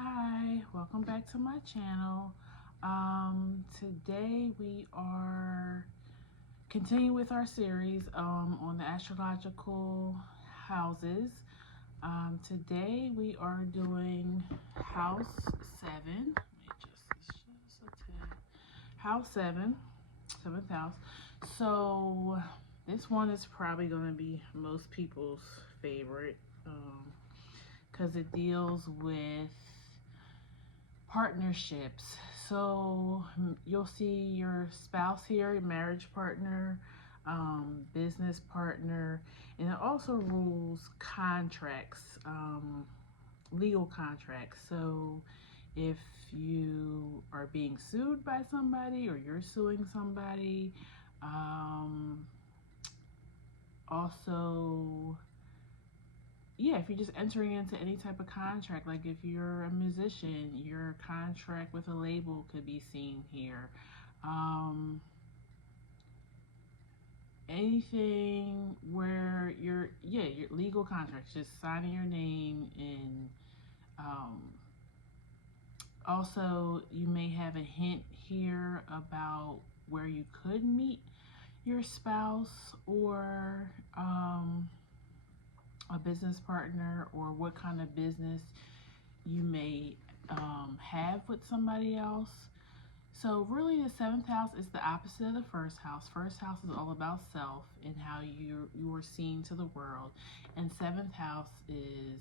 Hi, welcome back to my channel. Today we are continuing with our series on the astrological houses. Today we are doing house 7. Let me just a tad. House 7, 7th house. So this one is probably going to be most people's favorite because it deals with partnerships. So you'll see your spouse here, your marriage partner, business partner, and it also rules contracts, legal contracts. So if you are being sued by somebody or you're suing somebody, also, yeah, if you're just entering into any type of contract, like if you're a musician, your contract with a label could be seen here. Anything where your legal contracts, just signing your name, and also you may have a hint here about where you could meet your spouse or a business partner, or what kind of business you may have with somebody else. So really the 7th house is the opposite of the 1st house. 1st house is all about self and how you are seen to the world, and 7th house is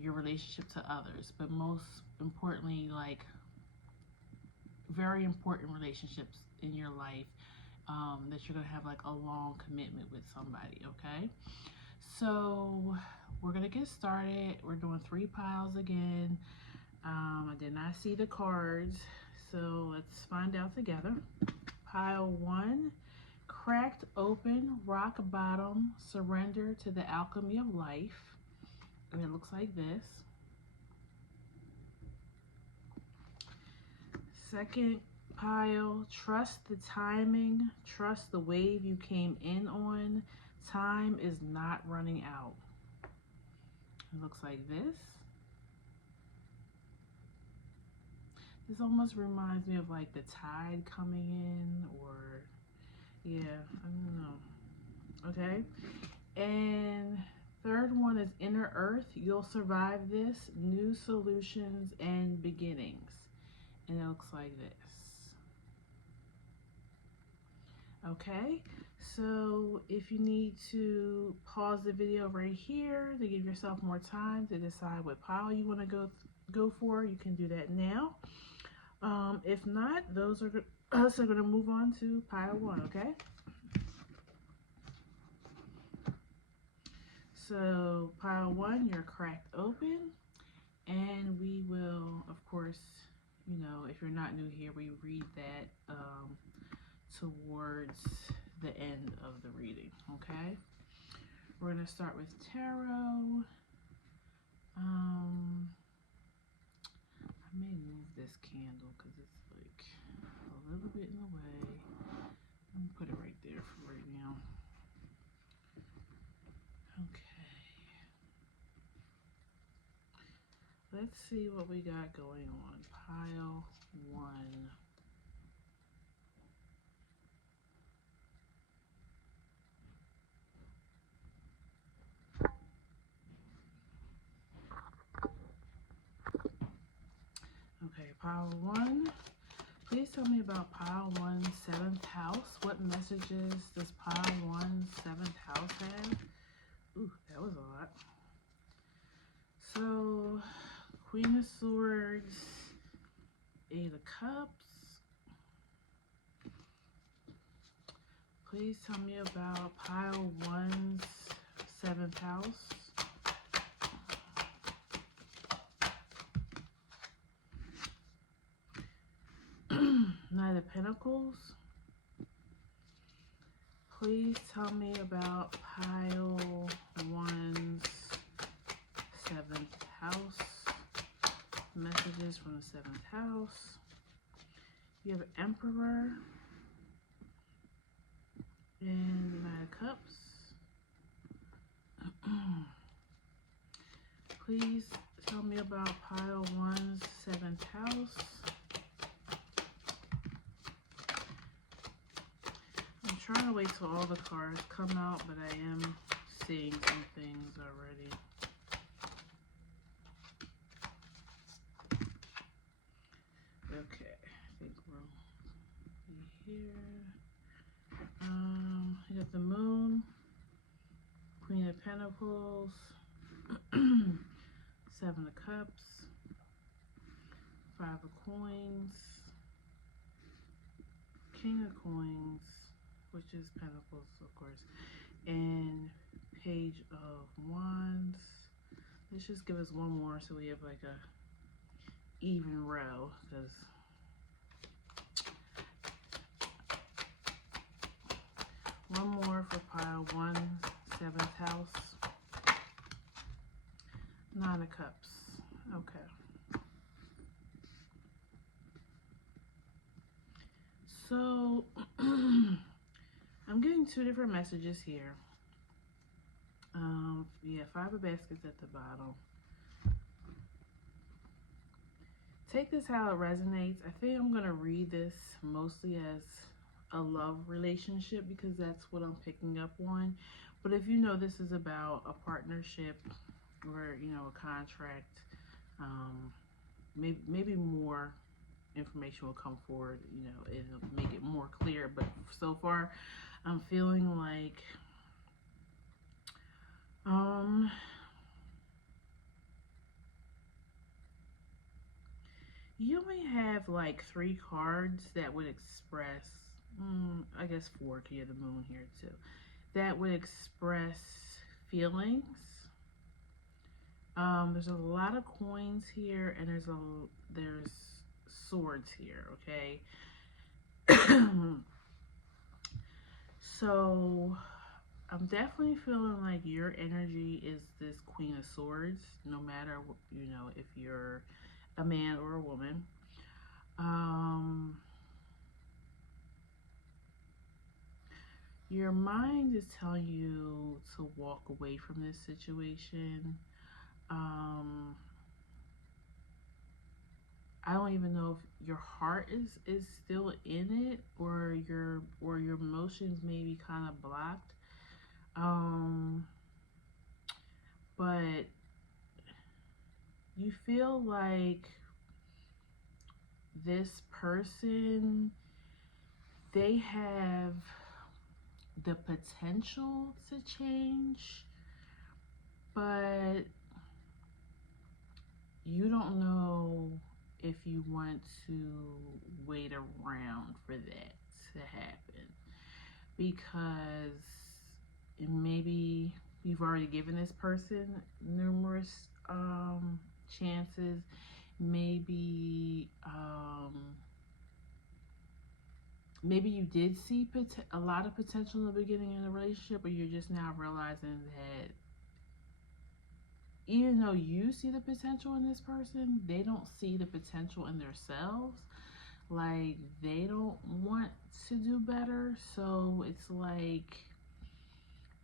your relationship to others, but most importantly, like very important relationships in your life, that you're gonna have like a long commitment with somebody. Okay, so we're gonna get started. We're doing 3 piles again. I did not see the cards, so let's find out together. Pile 1, cracked open, rock bottom, surrender to the alchemy of life. And it looks like this. Second pile, trust the timing, trust the wave you came in on. Time is not running out. It looks like this. This almost reminds me of like the tide coming in, or yeah, I don't know. Okay, and third one is inner earth. You'll survive this. New solutions and beginnings. And it looks like this. Okay, so if you need to pause the video right here to give yourself more time to decide what pile you want to go for, you can do that now. If not, us are going to move on to pile 1. Okay, so pile 1, you're cracked open, and we will, of course, you know, if you're not new here, we read that towards the end of the reading. Okay, we're going to start with tarot. I may move this candle because it's like a little bit in the way. I'm going to put it right there for right now. Okay, let's see what we got going on. Pile 1. Okay, pile 1. Please tell me about pile 1's 7th house. What messages does pile 1's 7th house have? Ooh, that was a lot. So, Queen of Swords, 8 of Cups. Please tell me about pile 1's 7th house. Knight of Pentacles. Please tell me about pile 1's 7th house. Messages from the 7th house. You have Emperor and Knight of Cups. Please Tell me about pile 1's 7th house. I'm trying to wait till all the cards come out, but I am seeing some things already. Okay, I think we'll be here. You got the Moon, Queen of Pentacles, 7 of Cups, 5 of Coins, King of Coins, which is Pentacles, of course, and Page of Wands. Let's just give us one more so we have like a even row, because one more for pile 1, 7th house. 9 of Cups. Okay. So I'm getting 2 different messages here. Yeah, 5 of Baskets at the bottom. Take this how it resonates. I think I'm going to read this mostly as a love relationship because that's what I'm picking up on. But if you know this is about a partnership or, you know, a contract, maybe more information will come forward, you know, it'll make it more clear. But so far, I'm feeling like you only have like 3 cards that would express, I guess 4, because you have the Moon here too, that would express feelings. There's a lot of coins here, and there's swords here, okay? So I'm definitely feeling like your energy is this Queen of Swords, no matter, you know, if you're a man or a woman. Your mind is telling you to walk away from this situation. I don't even know if your heart is still in it, or your emotions may be kind of blocked. But you feel like this person, they have the potential to change, but you don't know if you want to wait around for that to happen, because maybe you've already given this person numerous chances. Maybe maybe you did see a lot of potential in the beginning in the relationship, but you're just now realizing that even though you see the potential in this person, they don't see the potential in themselves. Like, they don't want to do better. So it's like,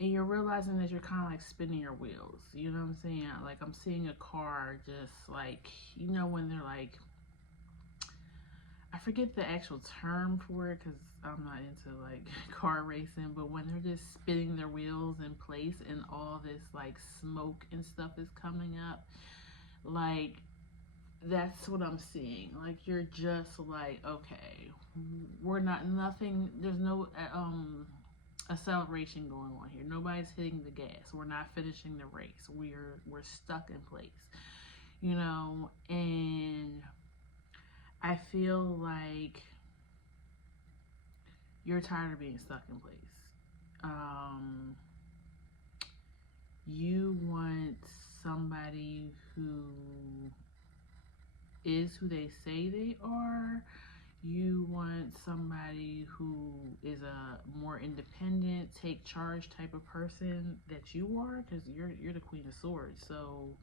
and you're realizing that you're kind of like spinning your wheels. You know what I'm saying? Like, I'm seeing a car just like, you know, when they're like, I forget the actual term for it because I'm not into like car racing, but when they're just spinning their wheels in place and all this like smoke and stuff is coming up, like, that's what I'm seeing. Like, you're just like, okay, we're not, nothing, there's no acceleration going on here. Nobody's hitting the gas. We're not finishing the race. We're stuck in place, you know. And I feel like you're tired of being stuck in place. You want somebody who is who they say they are. You want somebody who is a more independent, take charge type of person that you are, because you're the Queen of Swords. So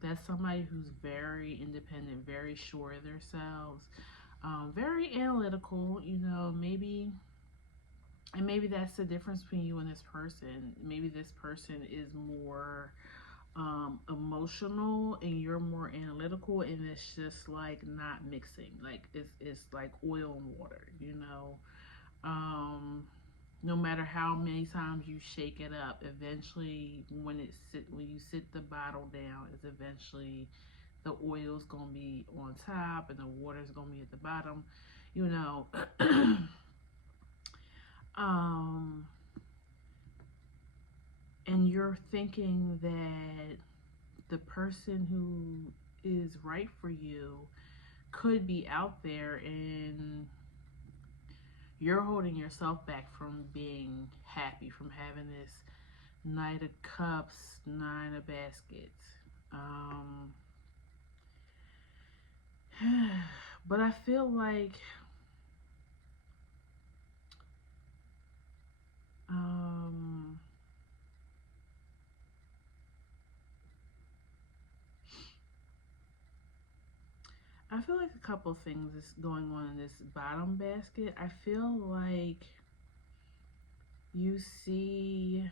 that's somebody who's very independent, very sure of themselves, very analytical, you know, maybe that's the difference between you and this person. Maybe this person is more emotional and you're more analytical, and it's just like not mixing. Like it's like oil and water, you know. No matter how many times you shake it up, eventually when you sit the bottle down, is eventually the oil's gonna be on top and the water's gonna be at the bottom, you know. um and you're thinking that the person who is right for you could be out there, and you're holding yourself back from being happy, from having this Knight of Cups, Nine of Baskets. Um, but um, I feel like a couple things is going on in this bottom basket. I feel like you see,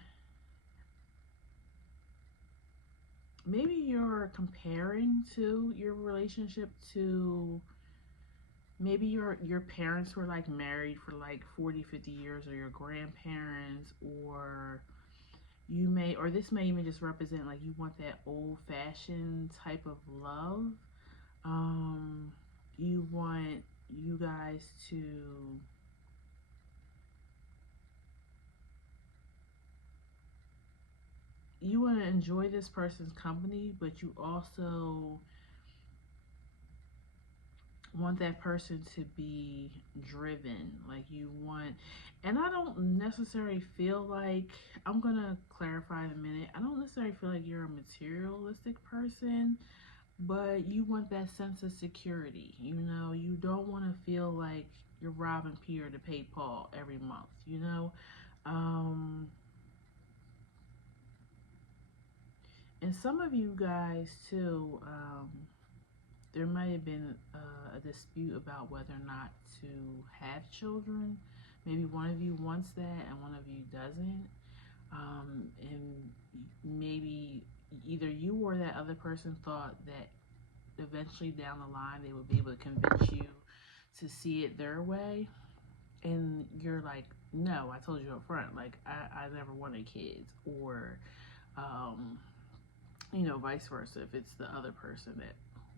maybe you're comparing to your relationship to, maybe your parents were like married for like 40, 50 years, or your grandparents, or you may, or this may even just represent like you want that old fashioned type of love. You want you guys to, you want to enjoy this person's company, but you also want that person to be driven. Like you want, and I don't necessarily feel like, I'm gonna clarify in a minute, I don't necessarily feel like you're a materialistic person, but you want that sense of security. You know, you don't want to feel like you're robbing Peter to pay Paul every month, you know. um and some of you guys too, there might have been a dispute about whether or not to have children. Maybe one of you wants that and one of you doesn't. And maybe either you or that other person thought that eventually down the line they would be able to convince you to see it their way. And you're like, no, I told you up front, like, I never wanted kids. Or, um, vice versa, if it's the other person that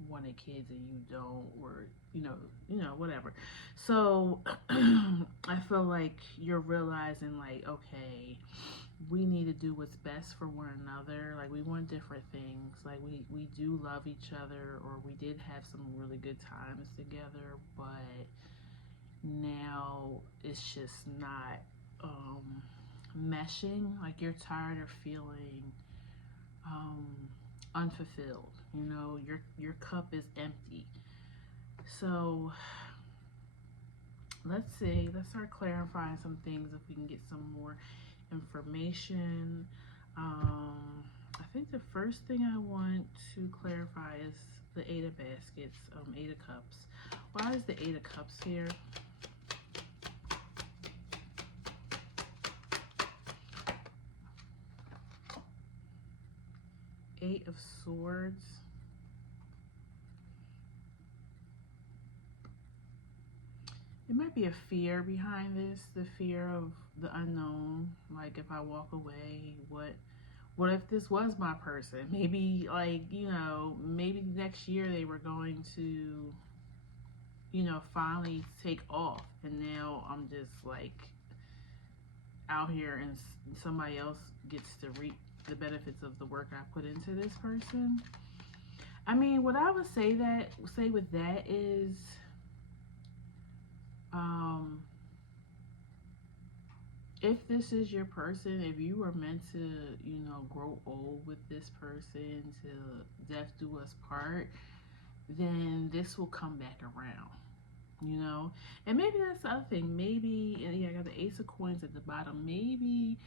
wanted kids and you don't, or whatever. So I feel like you're realizing, like, okay, we need to do what's best for one another. Like, we want different things. Like, we do love each other, or we did have some really good times together, but now it's just not meshing. Like, you're tired of feeling um, unfulfilled. Your cup is empty. So let's see. Let's start clarifying some things if we can get some more information. I think the first thing I want to clarify is the Eight of Baskets, Eight of Cups. Why is the Eight of Cups here? Eight of Swords. There might be a fear behind this, the fear of the unknown. Like, if I walk away, what if this was my person? Maybe, like, maybe next year they were going to, finally take off, and now I'm just like out here, and somebody else gets to reap the benefits of the work I put into this person. I mean, what I would say with that is, if this is your person, if you were meant to, grow old with this person, to death do us part, then this will come back around. And maybe that's the other thing. Maybe, yeah, I got the Ace of Coins at the bottom. Maybe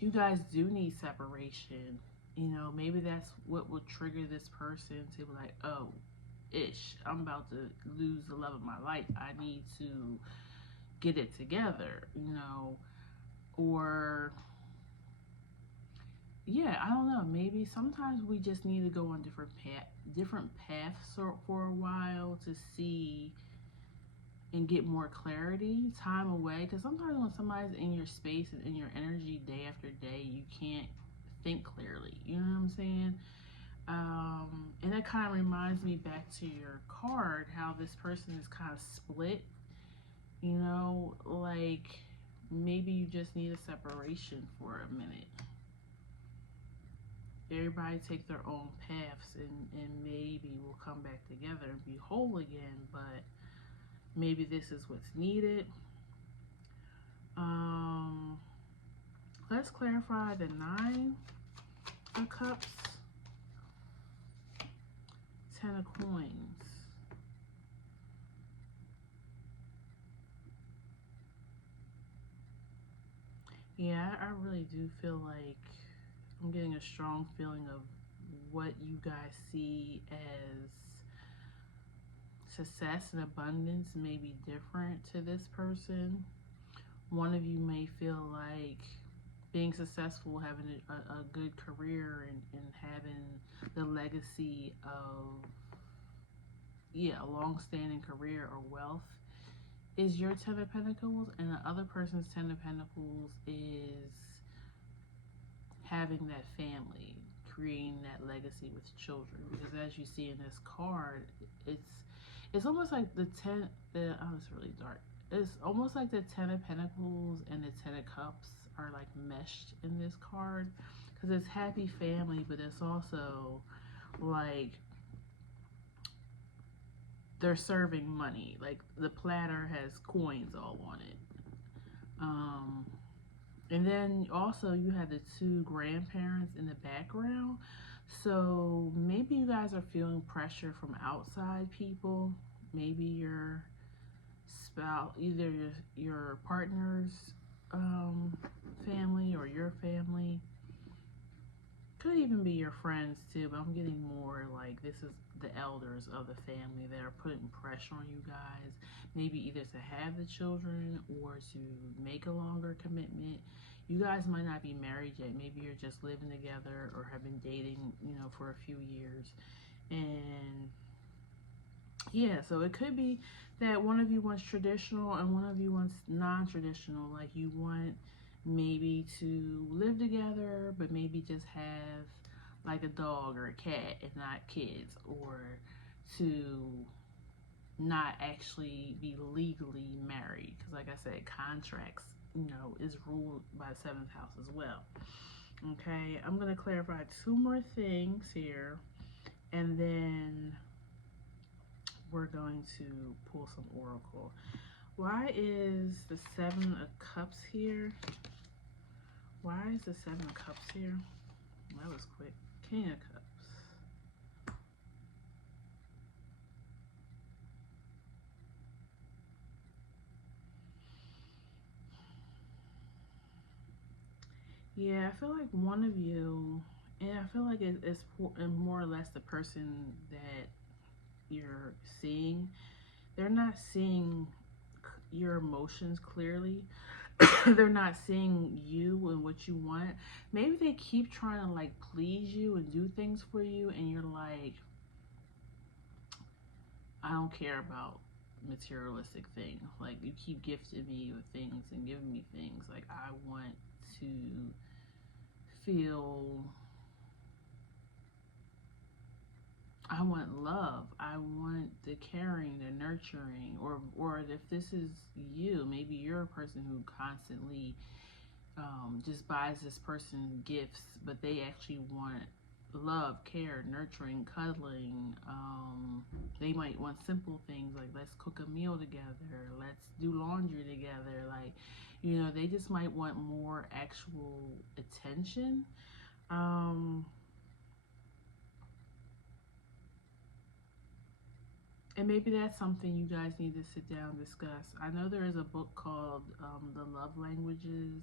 you guys do need separation. Maybe that's what will trigger this person to be like, oh, I'm about to lose the love of my life. I need to get it together, or yeah, I don't know. Maybe sometimes we just need to go on different paths for a while to see and get more clarity, time away. Because sometimes when somebody's in your space and in your energy day after day, you can't think clearly. You know what I'm saying? And that kind of reminds me back to your card, how this person is kind of split. You know, like maybe you just need a separation for a minute. Everybody take their own paths, and maybe we'll come back together and be whole again, but maybe this is what's needed. um let's clarify the 9 of Cups, 10 of Coins. Yeah, I really do feel like I'm getting a strong feeling of what you guys see as success and abundance may be different to this person. One of you may feel like being successful, having a good career, and having the legacy of, yeah, a long-standing career or wealth is your 10 of Pentacles, and the other person's 10 of Pentacles is having that family, creating that legacy with children. Because as you see in this card, it's almost like it's really dark. It's almost like the 10 of Pentacles and the 10 of Cups are like meshed in this card, because it's happy family, but it's also like they're serving money. Like the platter has coins all on it. And then also you have the 2 grandparents in the background. So maybe you guys are feeling pressure from outside people. Maybe your spouse, either your partner's family or your family. Could even be your friends too, but I'm getting more like this is the elders of the family that are putting pressure on you guys. Maybe either to have the children or to make a longer commitment. You guys might not be married yet. Maybe you're just living together or have been dating, for a few years. And yeah, so it could be that one of you wants traditional and one of you wants non-traditional. Like you want maybe to live together, but maybe just have like a dog or a cat and not kids, or to not actually be legally married, because like I said, contracts is ruled by the 7th house as well. Okay, I'm going to clarify 2 more things here, and then we're going to pull some oracle. Why is the 7 of Cups here? Why is the 7 of Cups here? That was quick. King of Cups. Yeah, I feel like one of you, and I feel like it's more or less the person that you're seeing, they're not seeing your emotions clearly. They're not seeing you and what you want. Maybe they keep trying to like please you and do things for you, and you're like, I don't care about materialistic things. Like you keep gifting me with things and giving me things. Like I want to feel, I want love. I want the caring, the nurturing, or if this is you, maybe you're a person who constantly just buys this person gifts, but they actually want love, care, nurturing, cuddling. They might want simple things like let's cook a meal together, let's do laundry together. Like, they just might want more actual attention. And maybe that's something you guys need to sit down and discuss. I know there is a book called The Love Languages.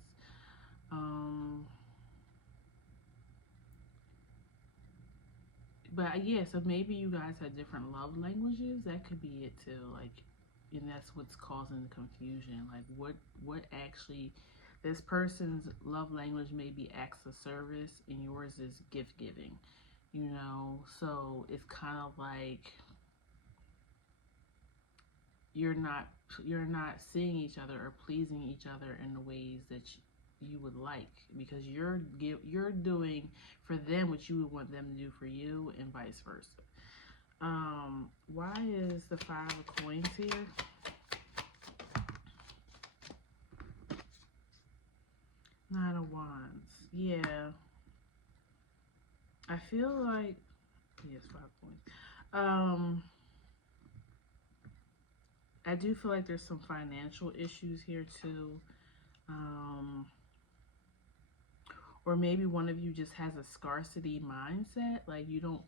But yeah, so maybe you guys have different love languages. That could be it too. Like, and that's what's causing the confusion. Like, what actually This person's love language may be acts of service, and yours is gift giving. You know, so it's kind of like you're not you're not seeing each other or pleasing each other in the ways that you would like, because you're doing for them what you would want them to do for you, and vice versa. Why is the 5 of coins here? Nine of wands. Yeah, I feel like, yes, 5 coins. I do feel like there's some financial issues here too. Um, or maybe one of you just has a scarcity mindset. Like you don't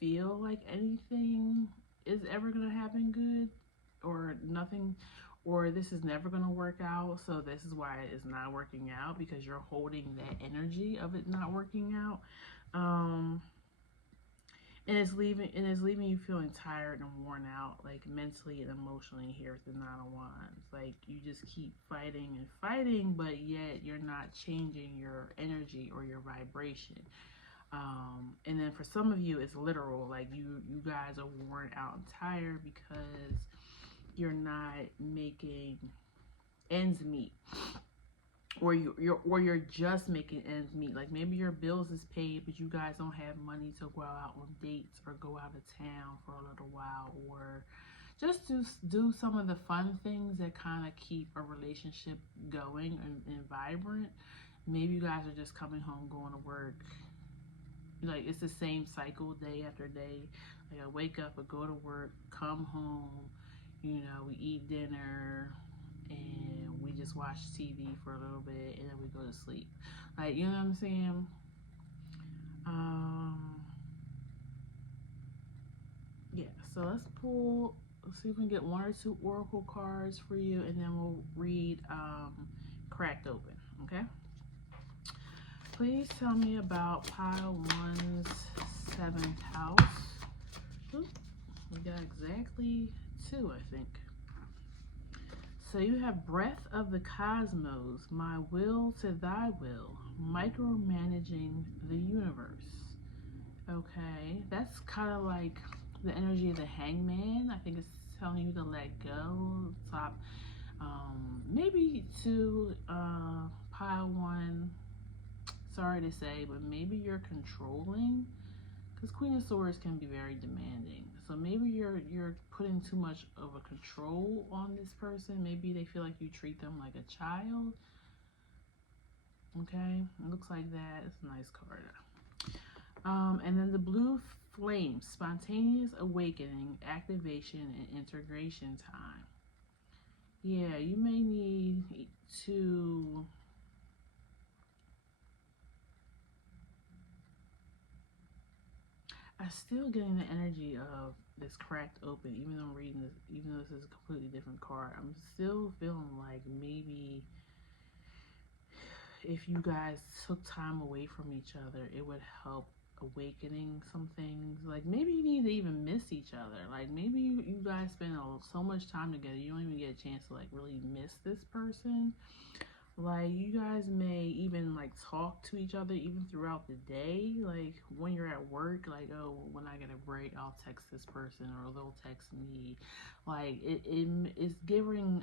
feel like anything is ever going to happen good, or nothing, or this is never going to work out. So this is why it is not working out, because you're holding that energy of it not working out. And it's leaving you feeling tired and worn out, like mentally and emotionally here with the 9 of wands. Like you just keep fighting and fighting, but yet you're not changing your energy or your vibration. And then for some of you, it's literal. Like you guys are worn out and tired because you're not making ends meet, or you're just making ends meet. Like maybe your bills is paid, but you guys don't have money to go out on dates or go out of town for a little while, or just do some of the fun things that kind of keep a relationship going and vibrant. Maybe you guys are just coming home, going to work. Like it's the same cycle day after day. Like I wake up, I go to work, come home, we eat dinner, and we just watch TV for a little bit, and then we go to sleep. Like, you know what I'm saying? Yeah, so let's see if we can get 1 or 2 oracle cards for you, and then we'll read Cracked Open, okay? Please tell me about pile 1's 7th house. Ooh, we got exactly 2, I think. So you have breath of the cosmos, my will to thy will, micromanaging the universe. Okay, that's kind of like the energy of the hangman. I think it's telling you to let go. Stop. Maybe to pile 1. Sorry to say, but maybe you're controlling, because Queen of Swords can be very demanding. So maybe you're putting too much of a control on this person. Maybe they feel like you treat them like a child. Okay, it looks like that. It's a nice card. And then the blue flame, spontaneous awakening, activation, and integration time. Yeah, you may need to I'm still getting the energy of this cracked open, even though I'm reading this, even though this is a completely different card. I'm still feeling like maybe if you guys took time away from each other, it would help awakening some things. Like maybe you need to even miss each other. Like maybe you guys spend so much time together, you don't even get a chance to like really miss this person. Like you guys may even like talk to each other even throughout the day. Like when you're at work, like, oh, when I get a break, I'll text this person or they'll text me. Like it's giving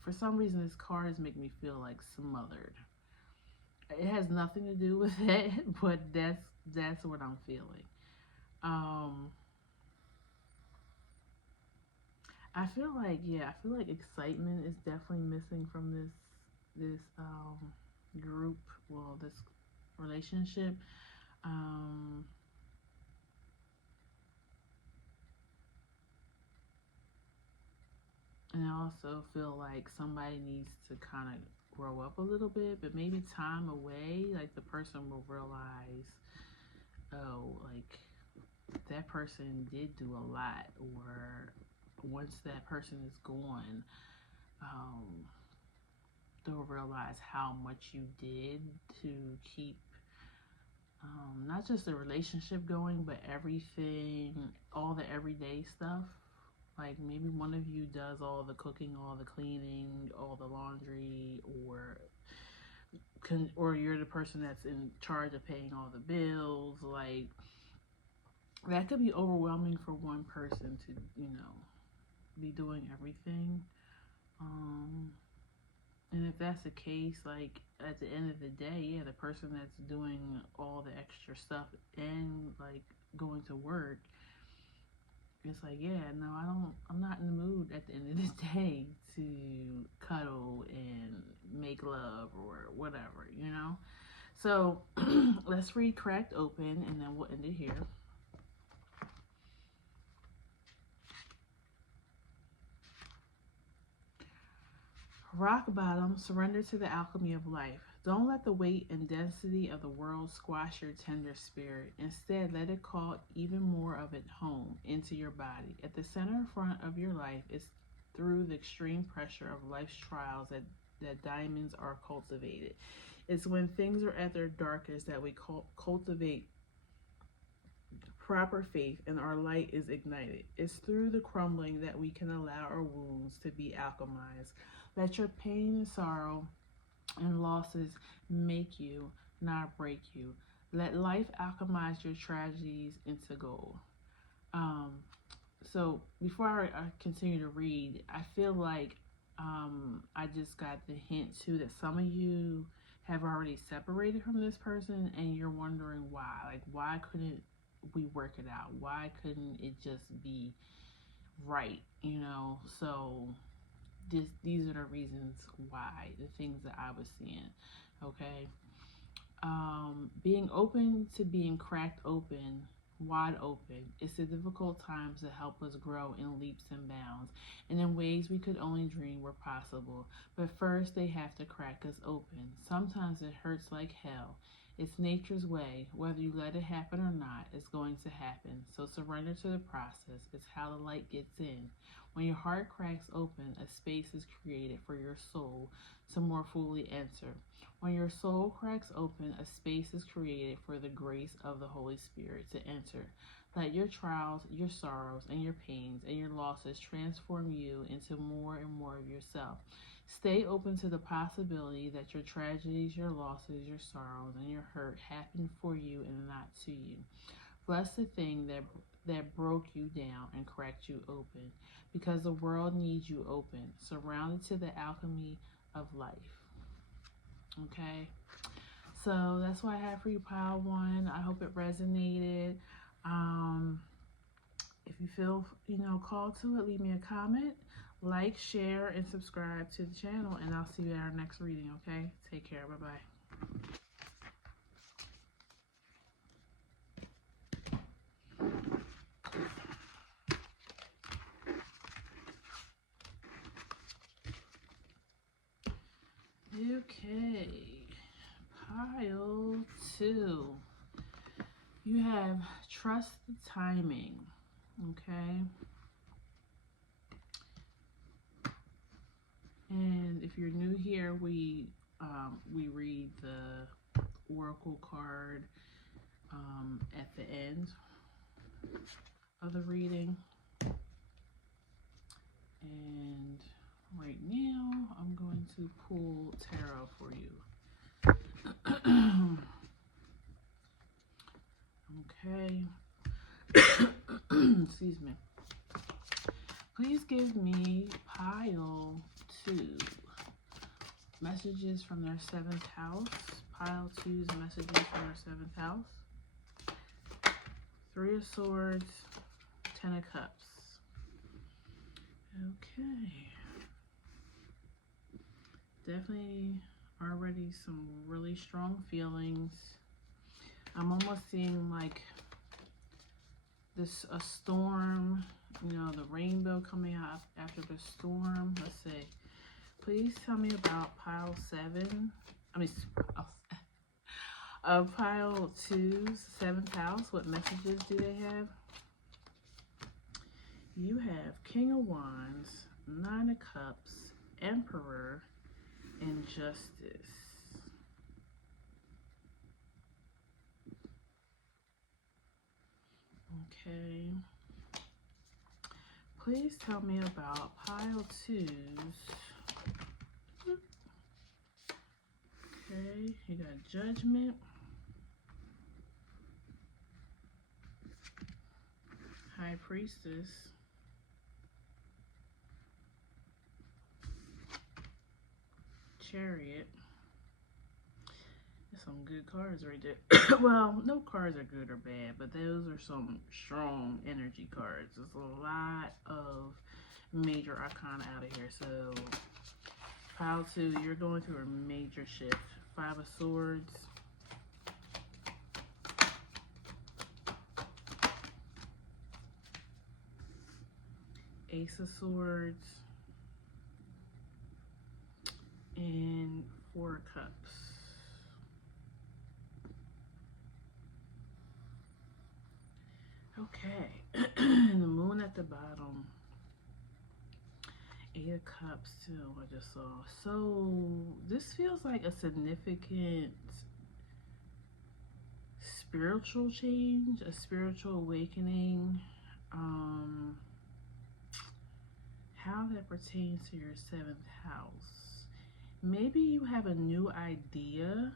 for some reason this card is making me feel like smothered. It has nothing to do with that, but that's what I'm feeling. I feel like excitement is definitely missing from this group, well, this relationship. um and I also feel like somebody needs to kind of grow up a little bit, but maybe time away, like the person will realize, oh, like that person did do a lot, or once that person is gone, um they'll realize how much you did to keep not just the relationship going, but everything, all the everyday stuff. Like maybe one of you does all the cooking, all the cleaning, all the laundry, or or you're the person that's in charge of paying all the bills. Like, that could be overwhelming for one person to, be doing everything. Um, and if that's the case, like, at the end of the day, yeah, the person that's doing all the extra stuff and, like, going to work, it's like, yeah, no, I'm not in the mood at the end of the day to cuddle and make love or whatever, So let's read Cracked Open, and then we'll end it here. Rock bottom, surrender to the alchemy of life. Don't let the weight and density of the world squash your tender spirit. Instead, let it call even more of it home into your body. At the center front of your life is through the extreme pressure of life's trials that diamonds are cultivated. It's when things are at their darkest that we cultivate proper faith and our light is ignited. It's through the crumbling that we can allow our wounds to be alchemized. Let your pain and sorrow and losses make you, not break you. Let life alchemize your tragedies into gold. Um, so before I continue to read, I feel like I just got the hint too that some of you have already separated from this person and you're wondering why. Like, why couldn't we work it out? Why couldn't it just be right? So these are the reasons why, the things that I was seeing. Okay. Being open to being cracked open, wide open. It's the difficult times that help us grow in leaps and bounds and in ways we could only dream were possible. But first, they have to crack us open. Sometimes it hurts like hell. It's nature's way. Whether you let it happen or not, it's going to happen. So surrender to the process. It's how the light gets in. When your heart cracks open, a space is created for your soul to more fully enter. When your soul cracks open, a space is created for the grace of the Holy Spirit to enter. Let your trials, your sorrows, and your pains and your losses transform you into more and more of yourself. Stay open to the possibility that your tragedies, your losses, your sorrows, and your hurt happen for you and not to you. Bless the thing that broke you down and cracked you open, because the world needs you open, surrounded to the alchemy of life. Okay, so that's what I have for you, pile one. I hope it resonated. If you feel called to it, leave me a comment, like, share, and subscribe to the channel, and I'll see you at our next reading. Okay, take care. Bye bye. Okay, pile two. You have trust the timing. Okay. And if you're new here, we read the oracle card at the end of the reading. And right now, I'm going to pull tarot for you. Okay. Excuse me. Please give me pile two messages from their seventh house. Pile two's messages from their seventh house. Three of Swords, Ten of Cups. Okay. Definitely already some really strong feelings. I'm almost seeing like a storm, the rainbow coming out after the storm. Let's see. Please tell me about pile seven. Of pile two's seventh house. What messages do they have? You have King of Wands, Nine of Cups, Emperor, and Justice. Okay. Please tell me about pile two's Okay, you got Judgment, High Priestess, Chariot. There's some good cards right there. Well, no cards are good or bad, but those are some strong energy cards. There's a lot of major arcana out of here. So, pile 2, you're going through a major shift. 5 of Swords. Ace of Swords. And 4 of Cups. Okay. And the Moon at the bottom. 8 of Cups too, I just saw. So this feels like a significant spiritual change, a spiritual awakening. How that pertains to your 7th house. Maybe you have a new idea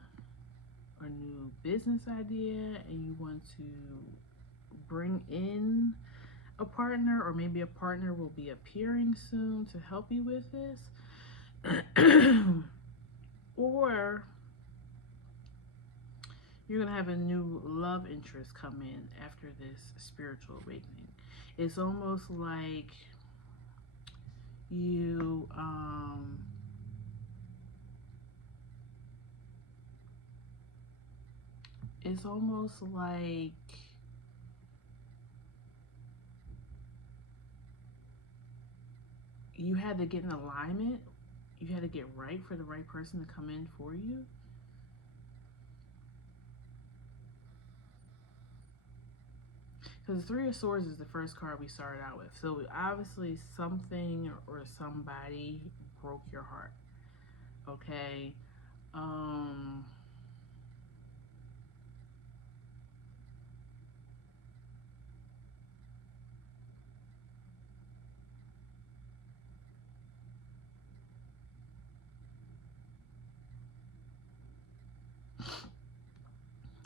or new business idea and you want to bring in a partner, or maybe a partner will be appearing soon to help you with this. Or you're going to have a new love interest come in after this spiritual awakening. It's almost like you it's almost like you had to get in alignment. You had to get right for the right person to come in for you. Because the 3 of Swords is the first card we started out with. So obviously something or somebody broke your heart. Okay.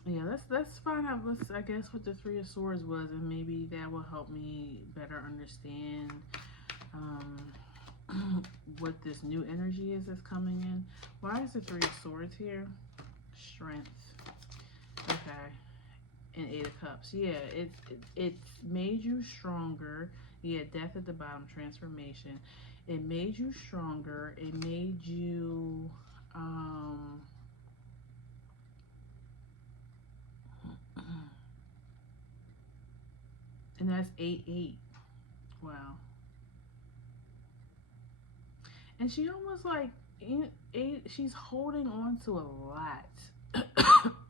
Yeah, let's find out. I guess what the 3 of Swords was, and maybe that will help me better understand what this new energy is that's coming in. Why is the 3 of Swords here? Strength. Okay. And 8 of Cups. Yeah, it's made you stronger. Yeah, Death at the bottom, transformation. It made you stronger. It made you and that's 8-8. Wow. And she almost like she's holding on to a lot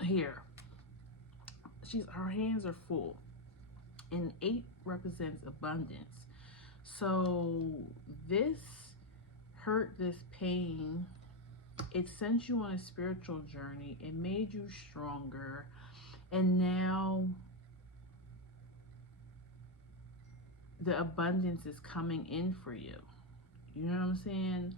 here. Her hands are full. And 8 represents abundance. So this hurt, this pain, it sent you on a spiritual journey. It made you stronger. And now the abundance is coming in for you. You know what I'm saying?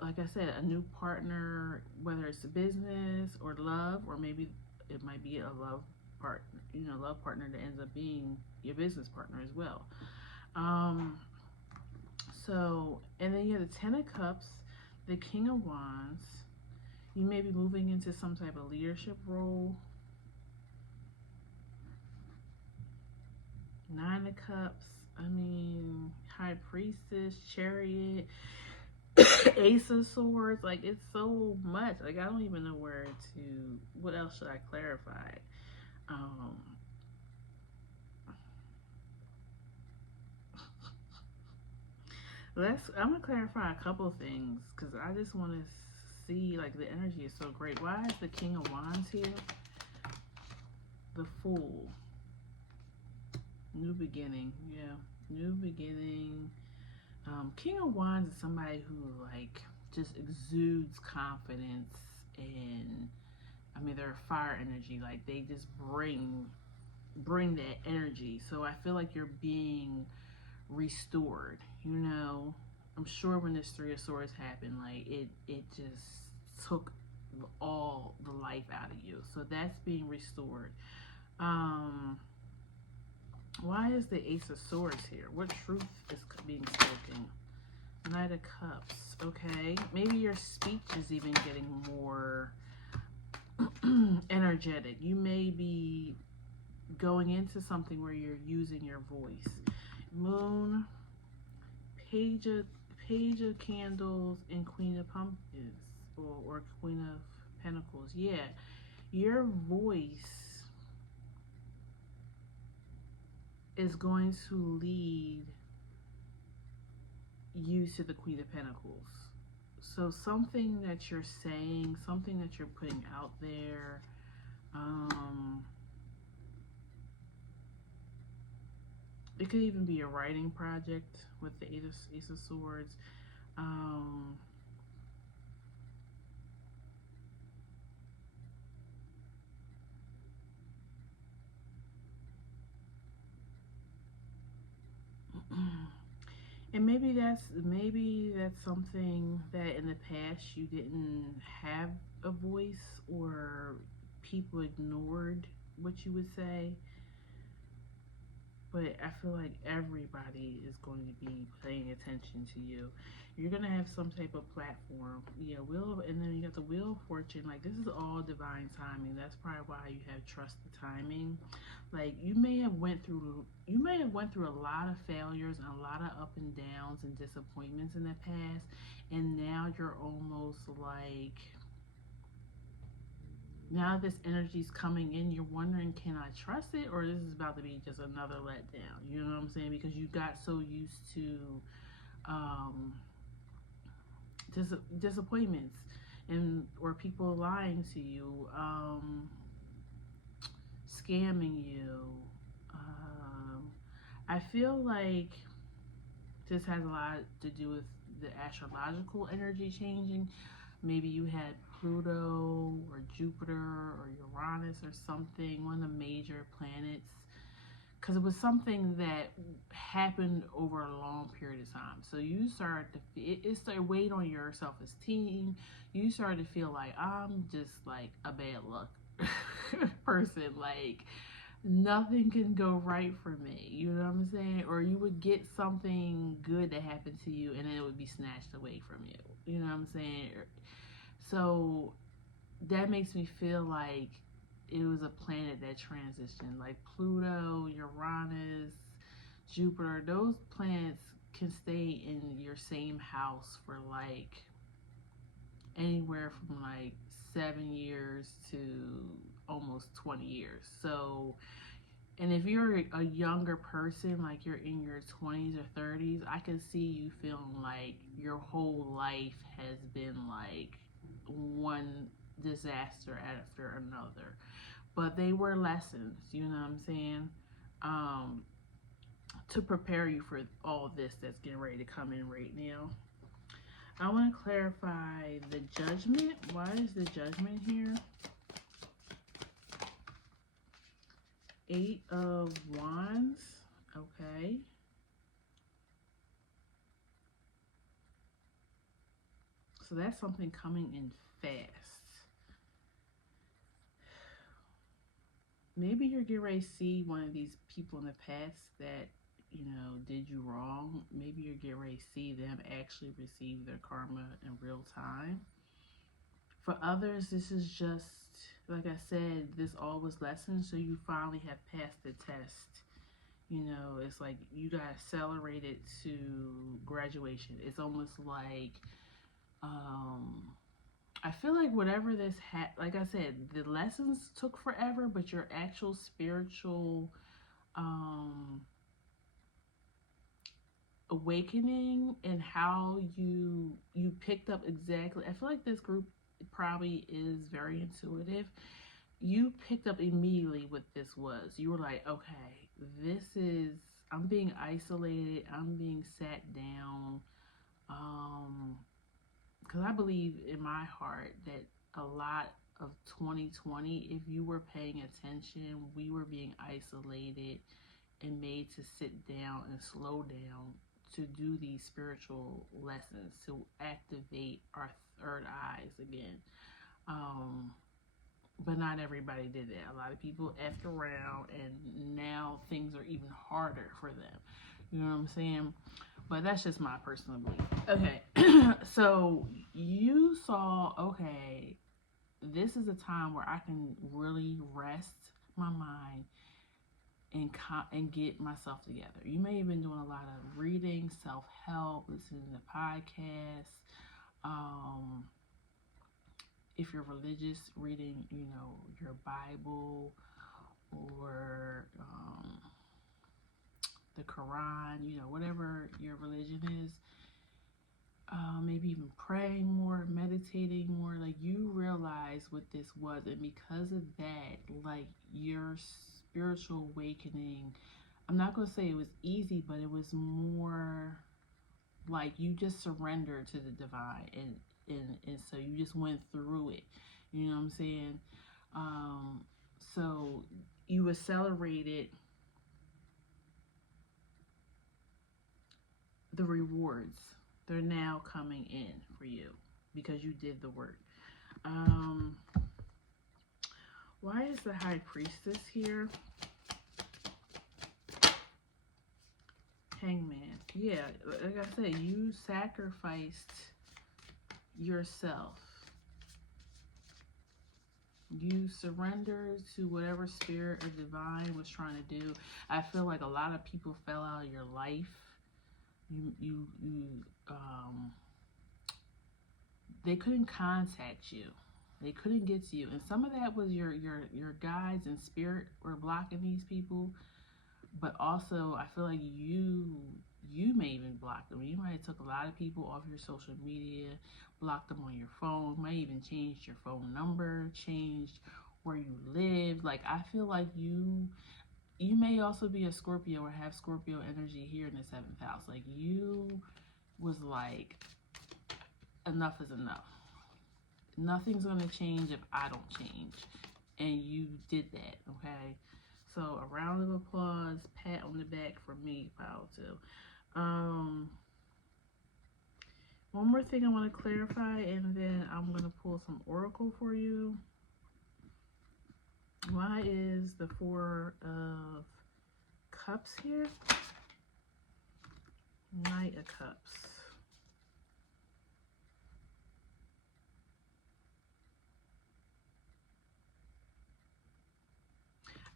Like I said, a new partner, whether it's a business or love, or maybe it might be a love partner, love partner that ends up being your business partner as well. So, and then you have the 10 of Cups, the King of Wands. You may be moving into some type of leadership role. 9 of Cups. High Priestess, Chariot, Ace of Swords. Like, it's so much. Like, I don't even know what else should I clarify? I'm gonna clarify a couple things because I just want to see, like, the energy is so great. Why is the King of Wands here? The Fool. New beginning. Yeah, new beginning. King of Wands is somebody who, like, just exudes confidence, and they're fire energy. Like, they just bring that energy. So I feel like you're being restored. I'm sure when this 3 of Swords happened, like, it just took all the life out of you. So that's being restored. Why is the Ace of Swords here? What truth is being spoken? Knight of Cups. Okay. Maybe your speech is even getting more energetic. You may be going into something where you're using your voice. Moon, Page of Candles, and Queen of Pumpkins, or Queen of Pentacles. Yeah, your voice is going to lead you to the Queen of Pentacles. So something that you're saying, something that you're putting out there, it could even be a writing project with the Ace of Swords. And maybe that's something that in the past you didn't have a voice, or people ignored what you would say. But I feel like everybody is going to be paying attention to you. You're gonna have some type of platform. Yeah, and then you got the Wheel of Fortune. Like, this is all divine timing. That's probably why you have trust the timing. Like, you may have went through a lot of failures and a lot of up and downs and disappointments in the past, and now you're almost like, now this energy's coming in, you're wondering, can I trust it, or this is about to be just another letdown? You know what I'm saying? Because you got so used to disappointments, or people lying to you, scamming you. I feel like this has a lot to do with the astrological energy changing. Maybe you had Pluto or Jupiter or Uranus or something, one of the major planets, because it was something that happened over a long period of time. So you started to, it started weighing on your self-esteem. You started to feel like, I'm just like a bad luck person. Like, nothing can go right for me. You know what I'm saying? Or you would get something good that happened to you, and then it would be snatched away from you. You know what I'm saying? So that makes me feel like it was a planet that transitioned. Like Pluto, Uranus, Jupiter, those planets can stay in your same house for like anywhere from like 7 years to almost 20 years. So, and if you're a younger person, like you're in your 20s or 30s, I can see you feeling like your whole life has been like one disaster after another. But they were lessons, you know what I'm saying? To prepare you for all this that's getting ready to come in right now. I want to clarify the Judgment. Why is the Judgment here? 8 of Wands. Okay. So that's something coming in fast. Maybe you're getting ready to see one of these people in the past that, you know, did you wrong. Maybe you're getting ready to see them actually receive their karma in real time. For others, this is just, like I said, this all was lessons, so you finally have passed the test. You know, it's like you got accelerated to graduation. It's almost like, I feel like whatever this like I said, the lessons took forever, but your actual spiritual awakening and how you picked up exactly. I feel like this group probably is very intuitive. You picked up immediately what this was. You were like, okay, this is, I'm being isolated, I'm being sat down. Because I believe in my heart that a lot of 2020, if you were paying attention, we were being isolated and made to sit down and slow down to do these spiritual lessons to activate our third eyes again. But not everybody did that. A lot of people effed around, and now things are even harder for them. You know what I'm saying? But that's just my personal belief. Okay, so you saw, okay, this is a time where I can really rest my mind and get myself together. You may have been doing a lot of reading, self-help, listening to podcasts. If you're religious, reading, your Bible or the Quran, whatever your religion is. Maybe even praying more, meditating more. Like, you realize what this was, and because of that, like, your spiritual awakening, I'm not going to say it was easy, but it was more like you just surrendered to the divine, and so you just went through it. You know what I'm saying? So you accelerated the rewards. They're now coming in for you because you did the work. Why is the High Priestess here? Hangman. Yeah, like I said, you sacrificed yourself. You surrendered to whatever spirit or divine was trying to do. I feel like a lot of people fell out of your life. They couldn't contact you. They couldn't get to you, and some of that was your guides and spirit were blocking these people. But also, I feel like you may even block them. You might have took a lot of people off your social media, blocked them on your phone, might even changed your phone number, changed where you live. Like, I feel like you may also be a Scorpio or have Scorpio energy here in the 7th house. Like, you was like, enough is enough. Nothing's going to change if I don't change. And you did that, okay? So a round of applause, pat on the back for me, pile too. One more thing I want to clarify, and then I'm going to pull some oracle for you. Why is the 4 of Cups here? Knight of Cups.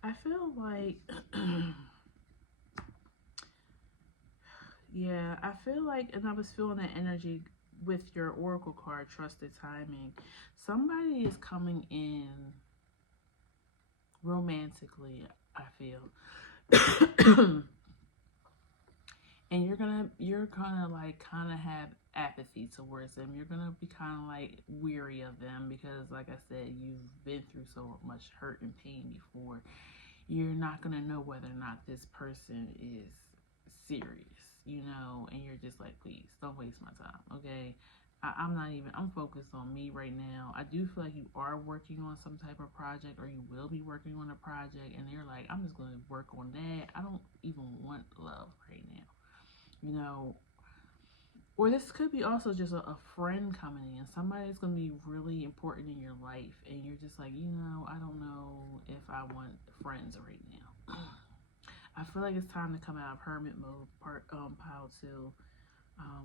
I feel like, yeah, I feel like, and I was feeling that energy with your oracle card, Trusted Timing. Somebody is coming in romantically, I feel. And you're gonna like kind of have apathy towards them. You're gonna be kind of like weary of them because, like I said, you've been through so much hurt and pain before. You're not gonna know whether or not this person is serious, and you're just like, please don't waste my time, okay? I'm focused on me right now. I do feel like you are working on some type of project, or you will be working on a project, and you're like, I'm just going to work on that. I don't even want love right now, or this could be also just a friend coming in, somebody that's going to be really important in your life, and you're just like, I don't know if I want friends right now. I feel like it's time to come out of hermit mode, pile 2,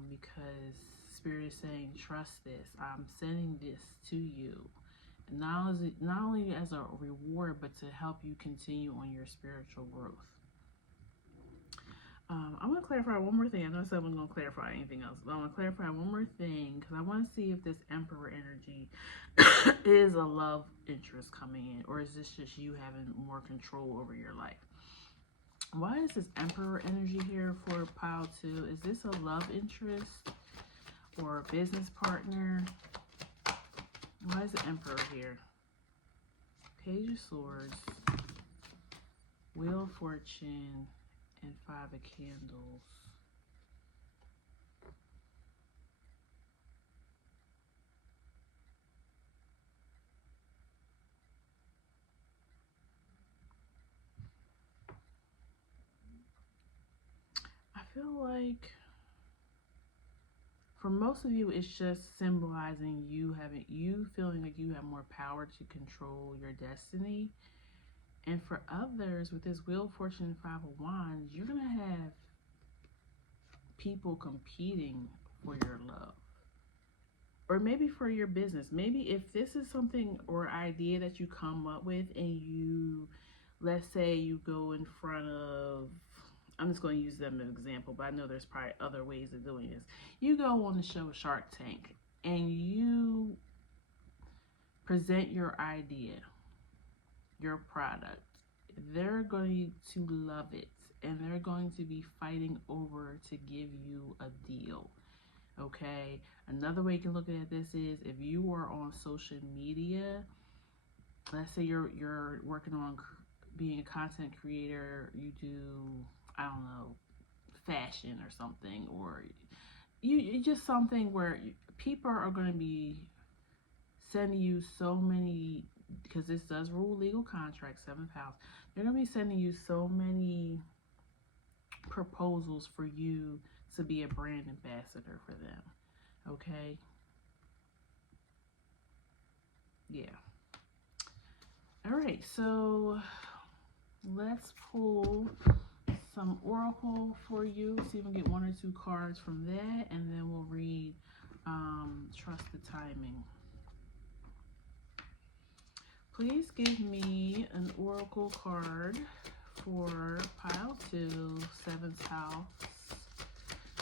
because Spirit is saying, trust this. I'm sending this to you, not only as a reward, but to help you continue on your spiritual growth. I'm going to clarify one more thing. I know I said I wasn't going to clarify anything else, but I'm going to clarify one more thing because I want to see if this Emperor energy is a love interest coming in, or is this just you having more control over your life? Why is this Emperor energy here for pile 2? Is this a love interest or a business partner? Why is the Emperor here? Page of Swords, Wheel of Fortune, and 5 of Candles. I feel like for most of you, it's just symbolizing you feeling like you have more power to control your destiny. And for others, with this Wheel of Fortune and Five of Wands, you're gonna have people competing for your love, or maybe for your business. Maybe if this is something or idea that you come up with, and you, let's say you go in front of, I'm just going to use them as an example, but I know there's probably other ways of doing this. You go on the show Shark Tank and you present your idea, your product. They're going to love it, and they're going to be fighting over to give you a deal. Okay, another way you can look at this is if you are on social media, let's say you're working on being a content creator, you do, I don't know, fashion or something, or you just something where people are going to be sending you so many, because this does rule legal contracts, 7th house. They're going to be sending you so many proposals for you to be a brand ambassador for them. Okay. Yeah. All right, so let's pull some oracle for you, see if we can get 1 or 2 cards from that, and then we'll read Trust the Timing. Please give me an oracle card for pile 2, 7th house.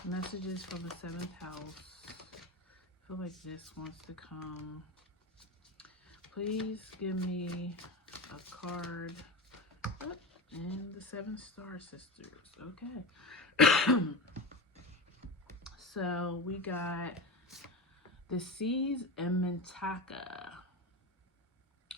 Messages from the 7th house. I feel like this wants to come. Please give me a card. Oh, and the 7 Star Sisters. Okay. So we got the Seas and Mintaka.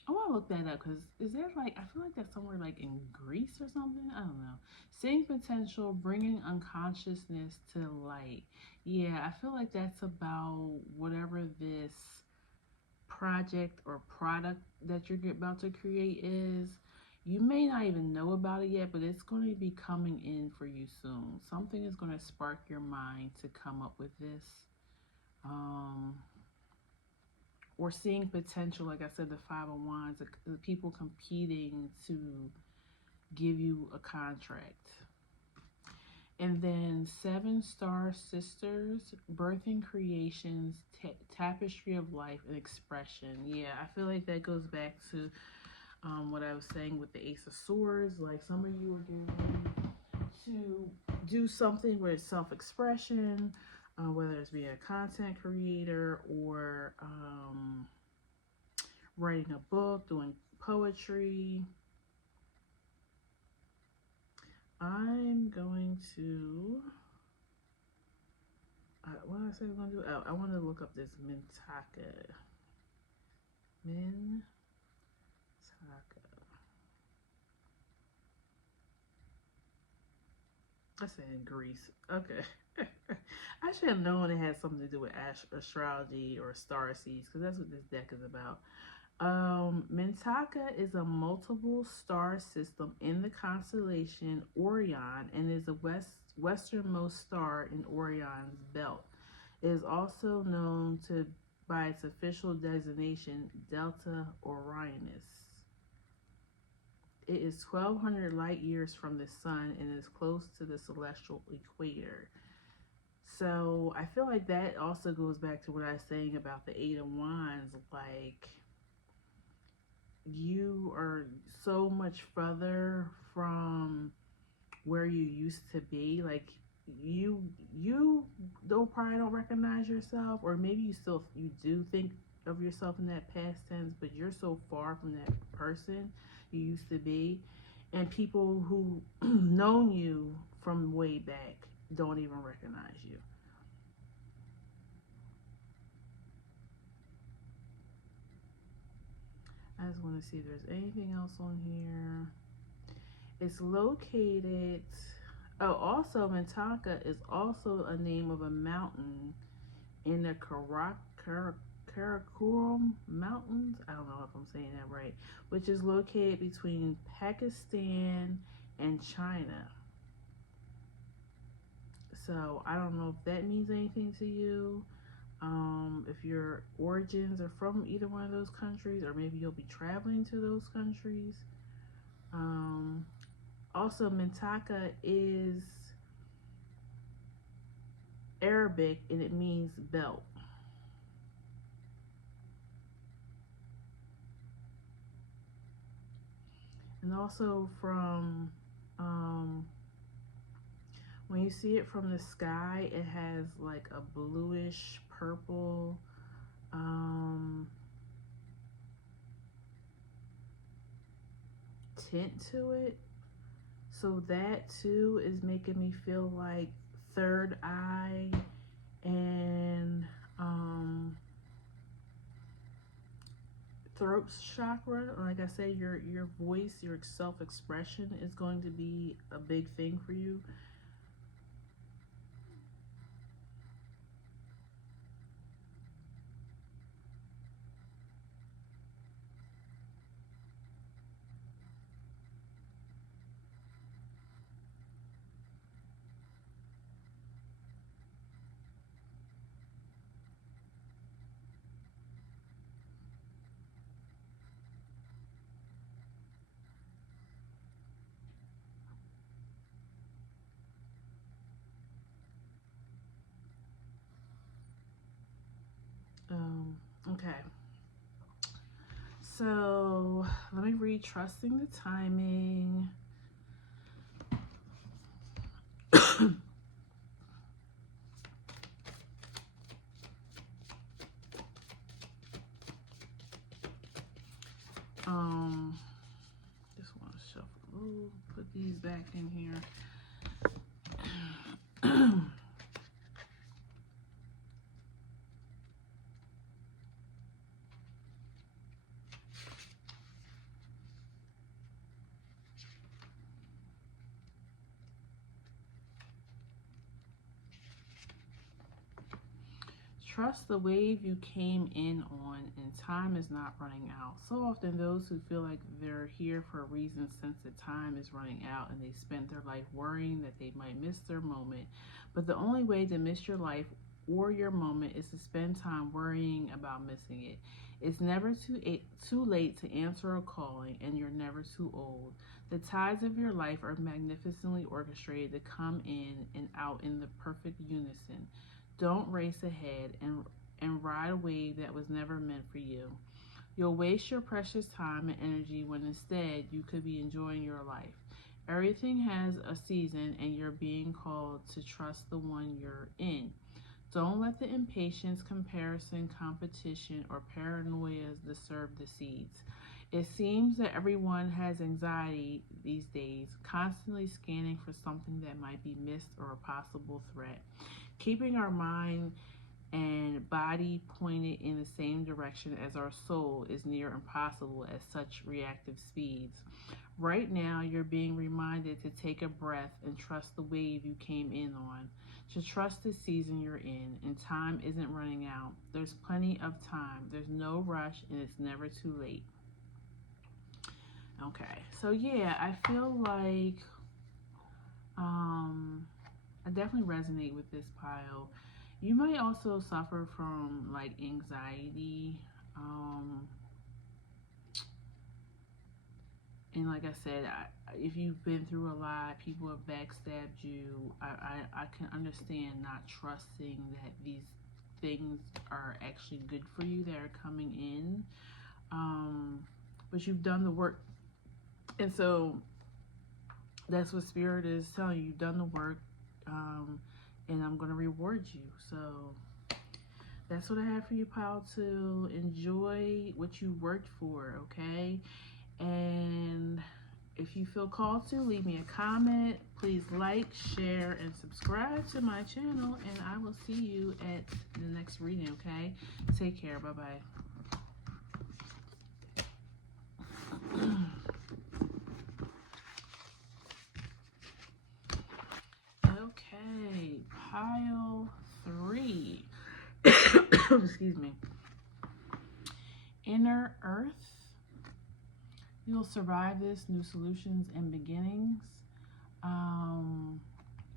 I want to look that up, because is there like, I feel like that's somewhere like in Greece or something. I don't know. Seeing potential, bringing unconsciousness to light. Yeah, I feel like that's about whatever this project or product that you're about to create is. You may not even know about it yet, but it's going to be coming in for you soon. Something is going to spark your mind to come up with this. Or seeing potential, like I said, the 5 of Wands, the people competing to give you a contract. And then 7 Star Sisters, birthing creations, tapestry of life and expression. Yeah, I feel like that goes back to what I was saying with the Ace of Swords. Like some of you are getting ready to do something with self-expression, whether it's being a content creator or writing a book, doing poetry. I'm going to, what did I say I was going to do? Oh, I want to look up this Mintaka. Mintaka. I said in Greece. Okay. I should have known it had something to do with astrology or star seeds, because that's what this deck is about. Mintaka is a multiple star system in the constellation Orion and is the westernmost star in Orion's belt. It is also known by its official designation, Delta Orionis. It is 1,200 light years from the sun and is close to the celestial equator. So I feel like that also goes back to what I was saying about the 8 of Wands. Like, you are so much further from where you used to be. Like, you probably don't recognize yourself, or maybe you do think of yourself in that past tense, but you're so far from that person you used to be, and people who known you from way back don't even recognize you. I just want to see if there's anything else on here. It's located, oh, also Mintaka is also a name of a mountain in the Karakoram Mountains, I don't know if I'm saying that right, which is located between Pakistan and China. So I don't know if that means anything to you. If your origins are from either one of those countries, or maybe you'll be traveling to those countries. Also, Mintaka is Arabic and it means belt. And also from when you see it from the sky, it has like a bluish purple tint to it. So that too is making me feel like third eye and throat chakra. Like I said, your voice, your self-expression is going to be a big thing for you. Okay. So let me read Trusting the Timing. Just want to shuffle. Ooh, put these back in here. Trust the wave you came in on, and time is not running out. So often those who feel like they're here for a reason sense that time is running out, and they spend their life worrying that they might miss their moment. But the only way to miss your life or your moment is to spend time worrying about missing it. It's never too late to answer a calling, and you're never too old. The tides of your life are magnificently orchestrated to come in and out in the perfect unison. Don't race ahead and ride a wave that was never meant for you. You'll waste your precious time and energy when instead you could be enjoying your life. Everything has a season, and you're being called to trust the one you're in. Don't let the impatience, comparison, competition, or paranoia disturb the seeds. It seems that everyone has anxiety these days, constantly scanning for something that might be missed or a possible threat. Keeping our mind and body pointed in the same direction as our soul is near impossible at such reactive speeds. Right now, you're being reminded to take a breath and trust the wave you came in on. To trust the season you're in, and time isn't running out. There's plenty of time. There's no rush, and it's never too late. Okay, so yeah, I feel like I definitely resonate with this pile. You might also suffer from like anxiety. And like I said, if you've been through a lot, people have backstabbed you. I can understand not trusting that these things are actually good for you that are coming in. But you've done the work. And so that's what Spirit is telling you. You've done the work. And I'm going to reward you. So that's what I have for you, pal, to enjoy what you worked for, okay? And if you feel called to, leave me a comment. Please like, share, and subscribe to my channel. And I will see you at the next reading, okay? Take care. Bye-bye. Okay, pile 3. Excuse me. Inner Earth. You'll survive this. New solutions and beginnings.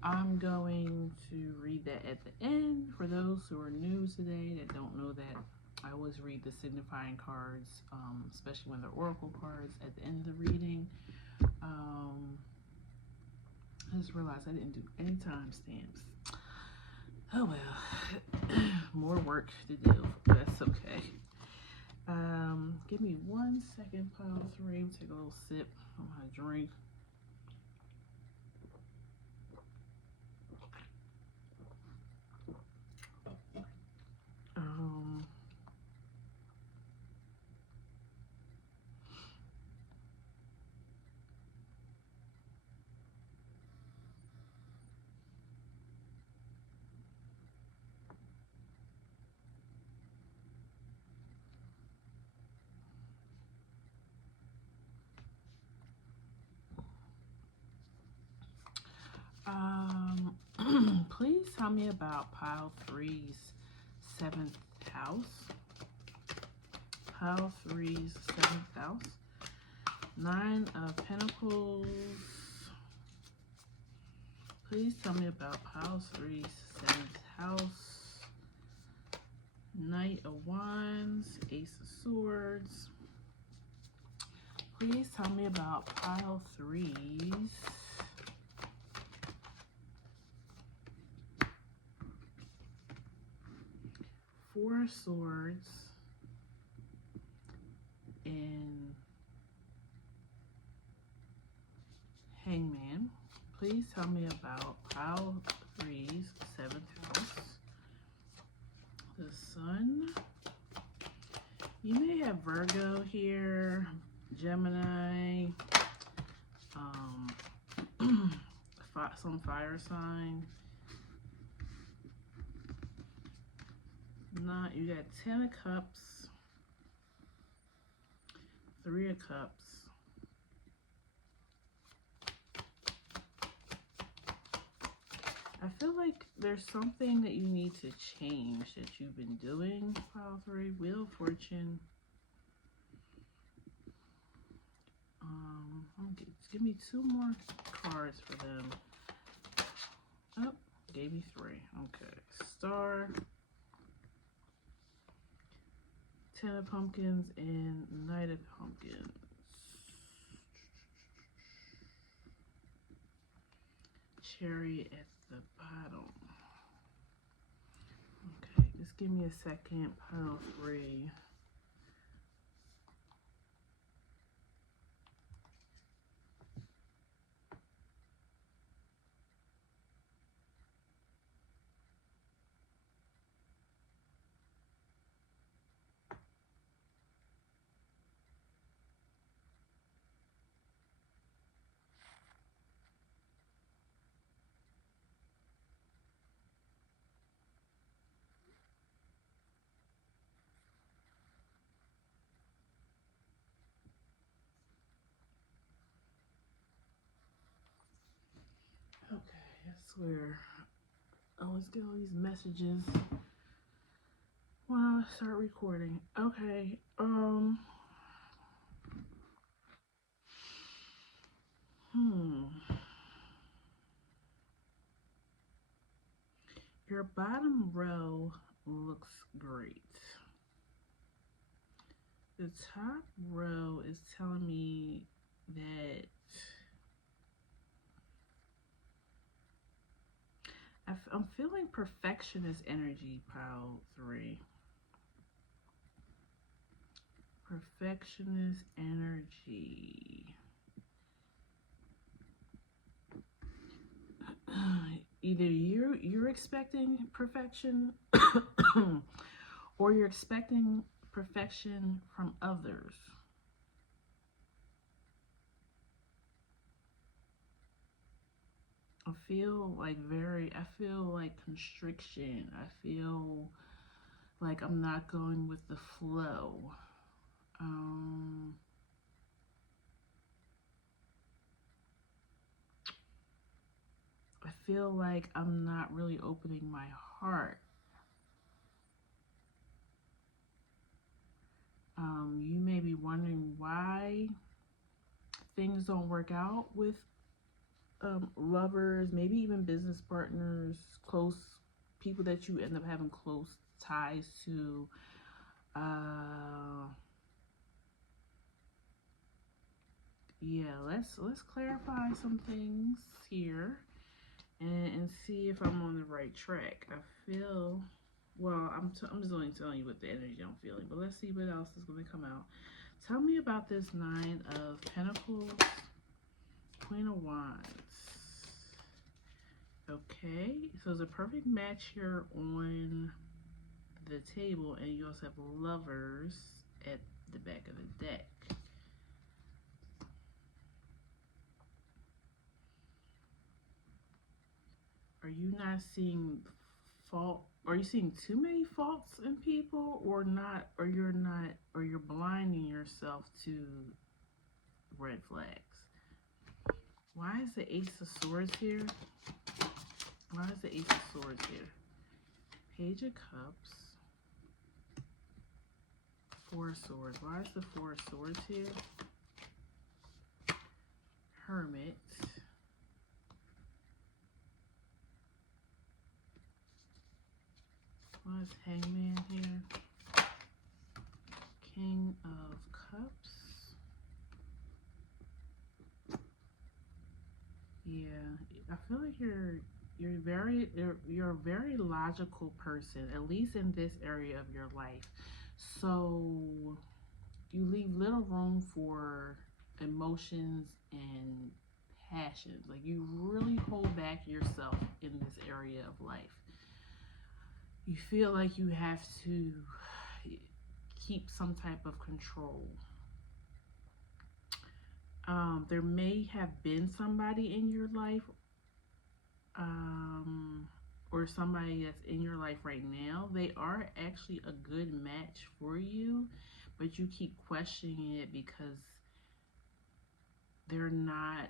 I'm going to read that at the end. For those who are new today that don't know that, I always read the signifying cards, especially when they're oracle cards, at the end of the reading. I just realized I didn't do any timestamps. Oh well, more work to do. That's okay. Give me 1 second, pile 3. Take a little sip on my drink. Please tell me about pile 3's 7th house. Pile 3's 7th house. 9 of Pentacles. Please tell me about pile 3's 7th house. Knight of Wands, Ace of Swords. Please tell me about pile 3's 4 of Swords and Hangman. Please tell me about pile 3's 7th house. The Sun. You may have Virgo here, Gemini, some fire sign. Not, you got 10 of Cups, 3 of Cups. I feel like there's something that you need to change that you've been doing. Pile 3, Wheel of Fortune. Give me 2 more cards for them. Oh, gave me 3. Okay. Star, 10 of Pumpkins, and Knight of Pumpkins. Cherry at the bottom. Okay, just give me a second. Pile 3. Okay, I swear, I always get all these messages when I start recording. Okay, Your bottom row looks great. The top row is telling me that I'm feeling perfectionist energy, pile 3. Perfectionist energy. Either you're expecting perfection or you're expecting perfection from others. I feel like constriction. I feel like I'm not going with the flow. I feel like I'm not really opening my heart. You may be wondering why things don't work out with lovers, maybe even business partners, close people that you end up having close ties to. Yeah, let's clarify some things here and see if I'm on the right track. I feel, well, I'm just only telling you what the energy I'm feeling, but let's see what else is going to come out. Tell me about this Nine of Pentacles, Queen of Wands. Okay, so it's a perfect match here on the table, and you also have Lovers at the back of the deck. Are you not seeing fault? Are you seeing too many faults in people, or not, or you're not, or you're blinding yourself to red flags? Why is the Ace of Swords here? Why is the Ace of Swords here? Page of Cups. Four of Swords. Why is the Four of Swords here? Hermit. Why is Hangman here? King of Cups. Yeah, I feel like you're a very logical person, at least in this area of your life. So you leave little room for emotions and passions. Like, you really hold back yourself in this area of life. You feel like you have to keep some type of control. There may have been somebody in your life, or somebody that's in your life right now. They are actually a good match for you, but you keep questioning it because they're not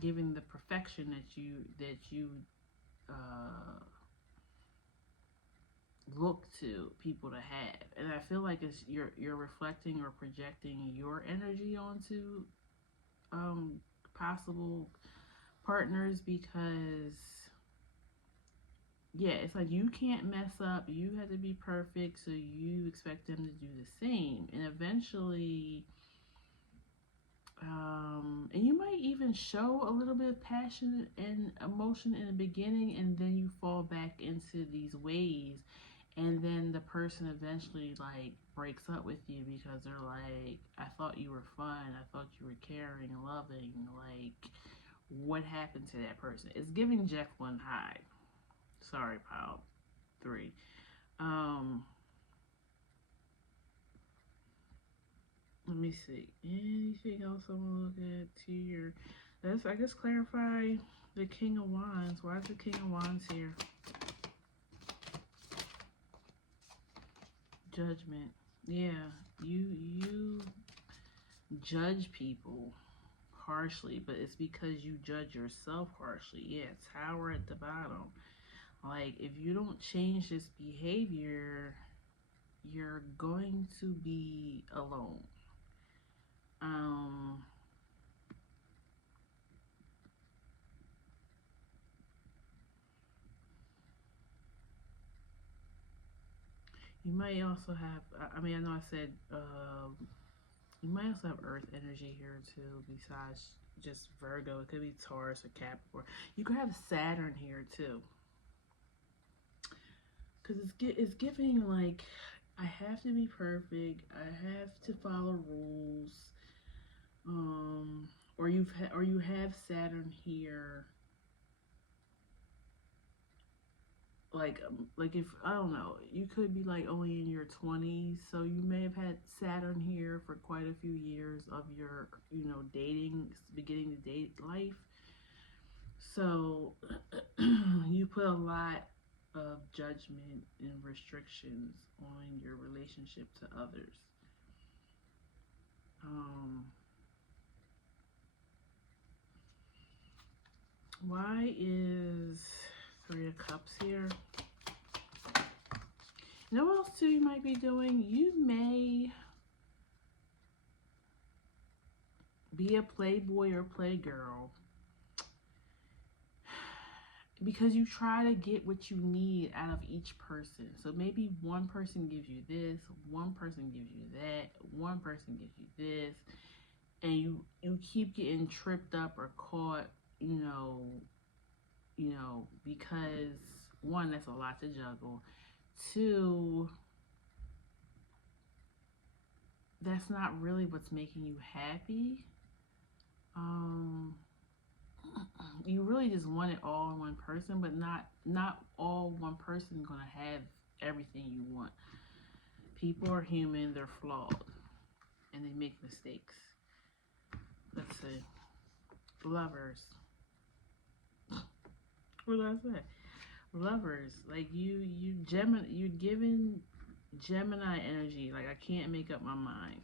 giving the perfection that you look to people to have. And I feel like it's you're reflecting or projecting your energy onto possible partners, because yeah, it's like you can't mess up, you have to be perfect, so you expect them to do the same. And eventually, and you might even show a little bit of passion and emotion in the beginning, and then you fall back into these ways, and then the person eventually like breaks up with you because they're like, I thought you were fun, I thought you were caring and loving, like, what happened to that person? It's giving Jekyll and Hyde. Sorry, pile 3. Let me see. Anything else I want to look at here? Let's, I guess, clarify the King of Wands. Why is the King of Wands here? Judgment. Yeah, you judge people harshly, but it's because you judge yourself harshly. Yeah, Tower at the bottom. Like, if you don't change this behavior, you're going to be alone. You might also have, I mean, I know I said, you might also have Earth energy here too, besides just Virgo. It could be Taurus or Capricorn. You could have Saturn here too. Because it's giving, like, I have to be perfect, I have to follow rules. Or you have Saturn here, like if, I don't know, you could be like only in your 20s, so you may have had Saturn here for quite a few years of your, dating, beginning to date life. So you put a lot of judgment and restrictions on your relationship to others. Why is 3 of Cups here? You know what else too you might be doing? You may be a playboy or playgirl because you try to get what you need out of each person. So maybe one person gives you this, one person gives you that, one person gives you this, and you keep getting tripped up or caught, because one, that's a lot to juggle. Two, that's not really what's making you happy. You really just want it all in one person, but not all one person gonna have everything you want. People are human, they're flawed, and they make mistakes. Let's see. Lovers. What did I say? Lovers. Like you Gemini, you're giving Gemini energy. Like, I can't make up my mind.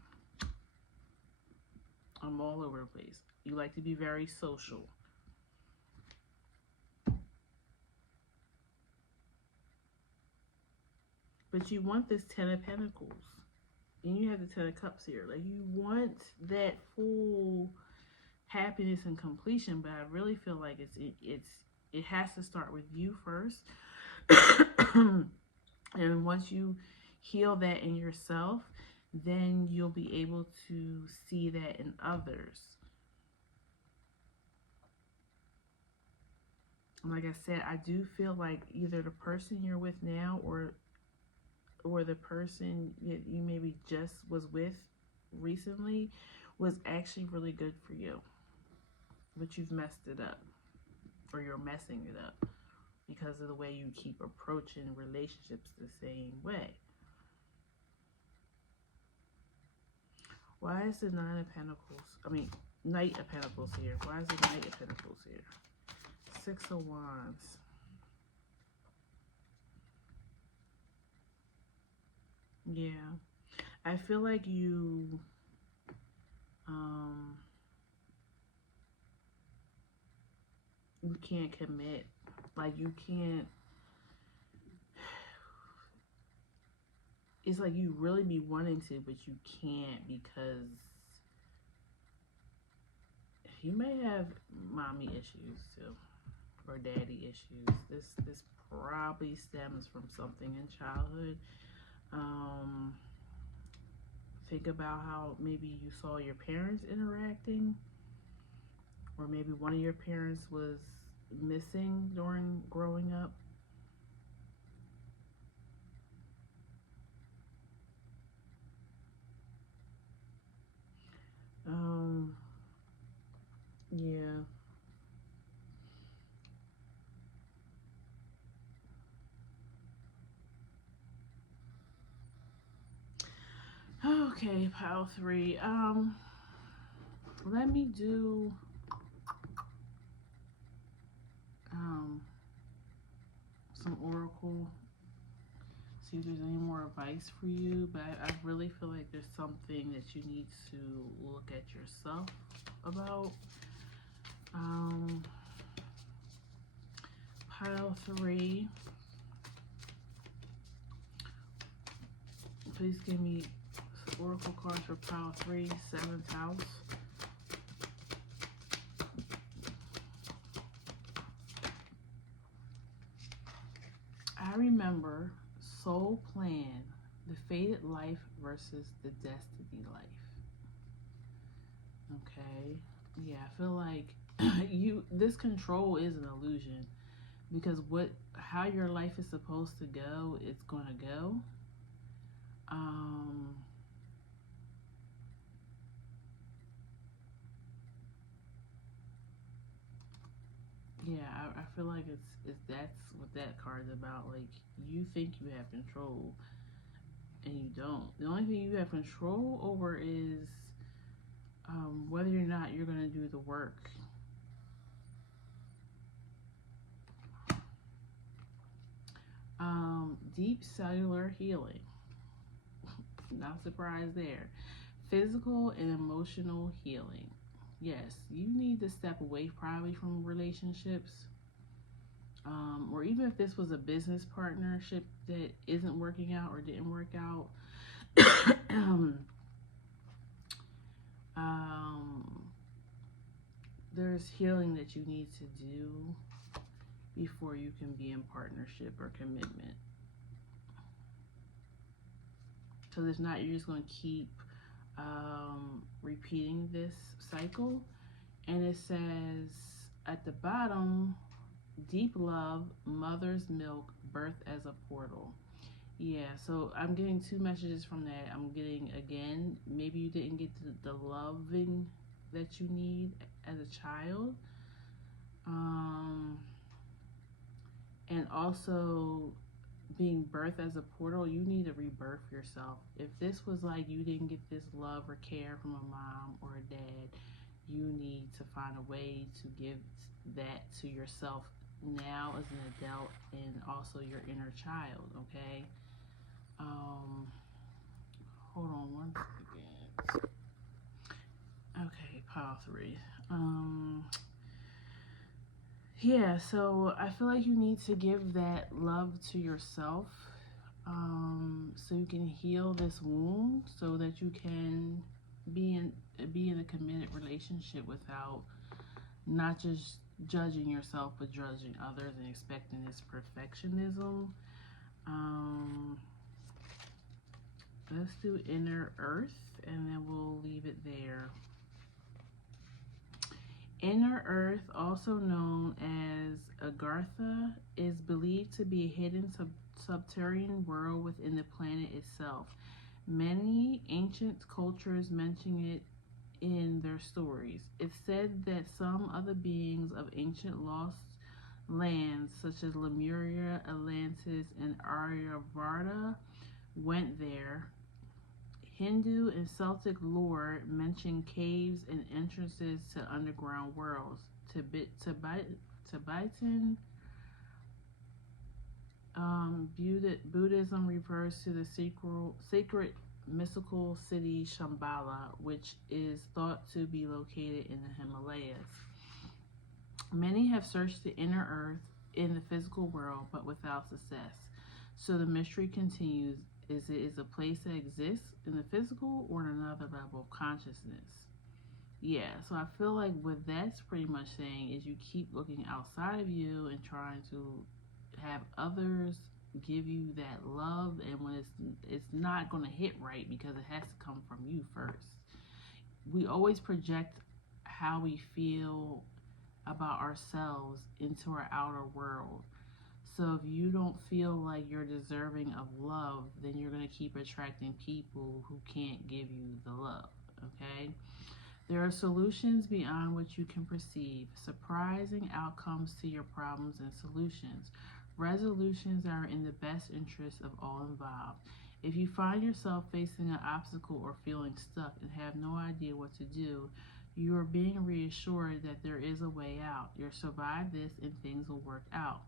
I'm all over the place. You like to be very social. But you want this Ten of Pentacles. And you have the Ten of Cups here. Like, you want that full happiness and completion, but I really feel like it has to start with you first. And once you heal that in yourself, then you'll be able to see that in others. Like I said, I do feel like either the person you're with now or the person you maybe just was with recently was actually really good for you. But you've messed it up. Or you're messing it up because of the way you keep approaching relationships the same way. Why is the Nine of Pentacles, Knight of Pentacles here? Why is the Knight of Pentacles here? Six of Wands. Yeah. I feel like you can't commit. Like, you can't. It's like you really be wanting to, but you can't because you may have mommy issues too, or daddy issues. This probably stems from something in childhood. Think about how maybe you saw your parents interacting, or maybe one of your parents was missing during growing up. Yeah. Okay, pile 3. Let me do some oracle. See if there's any more advice for you, but I really feel like there's something that you need to look at yourself about. Pile 3. Please give me oracle cards for pile 3, 7th house. I remember soul plan, the fated life versus the destiny life. Okay. Yeah, I feel like this control is an illusion, because how your life is supposed to go, it's gonna go. Yeah, I feel like that's what that card's about. Like, you think you have control and you don't. The only thing you have control over is whether or not you're going to do the work. Deep cellular healing. Not surprised there. Physical and emotional healing. Yes, you need to step away probably from relationships. Or even if this was a business partnership that isn't working out or didn't work out. there's healing that you need to do before you can be in partnership or commitment. So it's not, you're just going to keep repeating this cycle. And it says at the bottom, deep love, mother's milk, birth as a portal. Yeah, so I'm getting two messages from that. I'm getting, again, maybe you didn't get the loving that you need as a child. And also being birthed as a portal, you need to rebirth yourself. If this was like you didn't get this love or care from a mom or a dad, you need to find a way to give that to yourself now as an adult, and also your inner child, okay? Hold on one second. Okay, pile 3. Yeah, so I feel like you need to give that love to yourself, so you can heal this wound, so that you can be in a committed relationship without not just judging yourself but judging others and expecting this perfectionism. Let's do inner earth and then we'll leave it there. Inner earth, also known as Agartha, is believed to be a hidden subterranean world within the planet itself. Many ancient cultures mention it in their stories. It's said that some of the beings of ancient lost lands, such as Lemuria, Atlantis, and Aryavata, went there. Hindu and Celtic lore mention caves and entrances to underground worlds. Tibetan Buddhism refers to the sacred mystical city Shambhala, which is thought to be located in the Himalayas. Many have searched the inner earth in the physical world, but without success. So the mystery continues. Is it a place that exists in the physical or in another level of consciousness? Yeah, so I feel like what that's pretty much saying is you keep looking outside of you and trying to have others give you that love, and when it's not going to hit right because it has to come from you first. We always project how we feel about ourselves into our outer world. So if you don't feel like you're deserving of love, then you're going to keep attracting people who can't give you the love, okay? There are solutions beyond what you can perceive, surprising outcomes to your problems and solutions. Resolutions are in the best interest of all involved. If you find yourself facing an obstacle or feeling stuck and have no idea what to do, you are being reassured that there is a way out. You'll survive this and things will work out.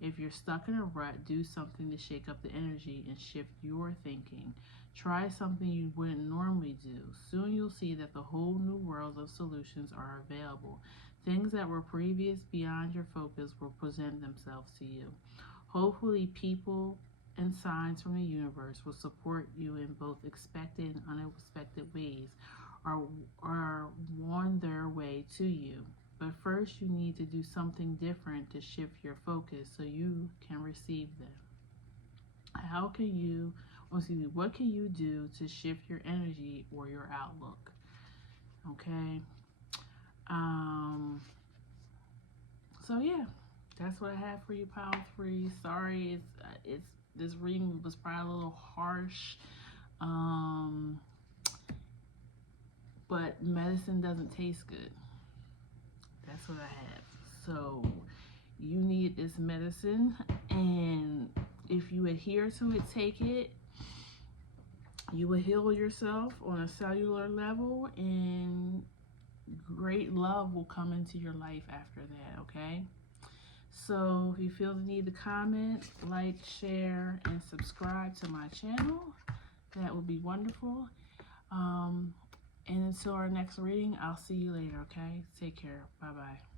If you're stuck in a rut, do something to shake up the energy and shift your thinking. Try something you wouldn't normally do. Soon you'll see that the whole new worlds of solutions are available. Things that were previous beyond your focus will present themselves to you. Hopefully, people and signs from the universe will support you in both expected and unexpected ways, or won their way to you. But first, you need to do something different to shift your focus so you can receive them. What can you do to shift your energy or your outlook? Okay. So yeah, that's what I have for you, pile 3. Sorry, it's this reading was probably a little harsh. But medicine doesn't taste good. That's what I have. So you need this medicine, and if you adhere to it, take it, you will heal yourself on a cellular level, and great love will come into your life after that, okay? So if you feel the need to comment, like, share, and subscribe to my channel, that would be wonderful. And until our next reading, I'll see you later, okay? Take care. Bye-bye.